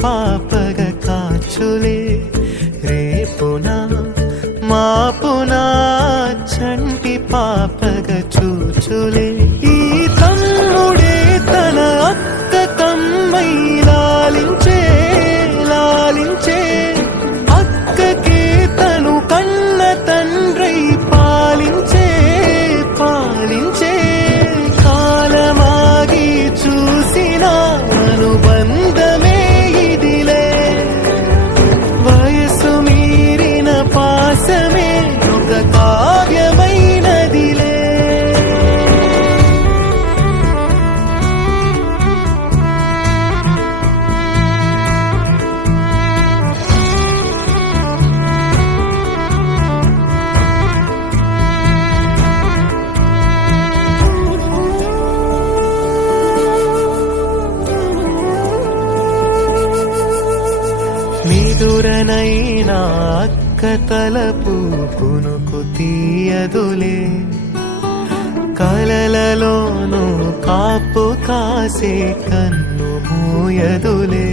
పాపగా కాచులే రేపునా మాపునా చంటి పాపగా చూచులే ఈ తమ్ముడే తన అక్క కమ్మై లాలించే లాలించే అక్కకే తను కన్న తండ్రై పాలించే పాలించే కాలమాగి చూసిన అనుబంధమే ఇదిలే వయసు మీరిన పాసమే ఒక కావ్యమైనదిలే నిదురనైనా అక్క తలపు కునుకు తీయదులే కలలలోనూ కాపు కాసే కన్ను మూయదులే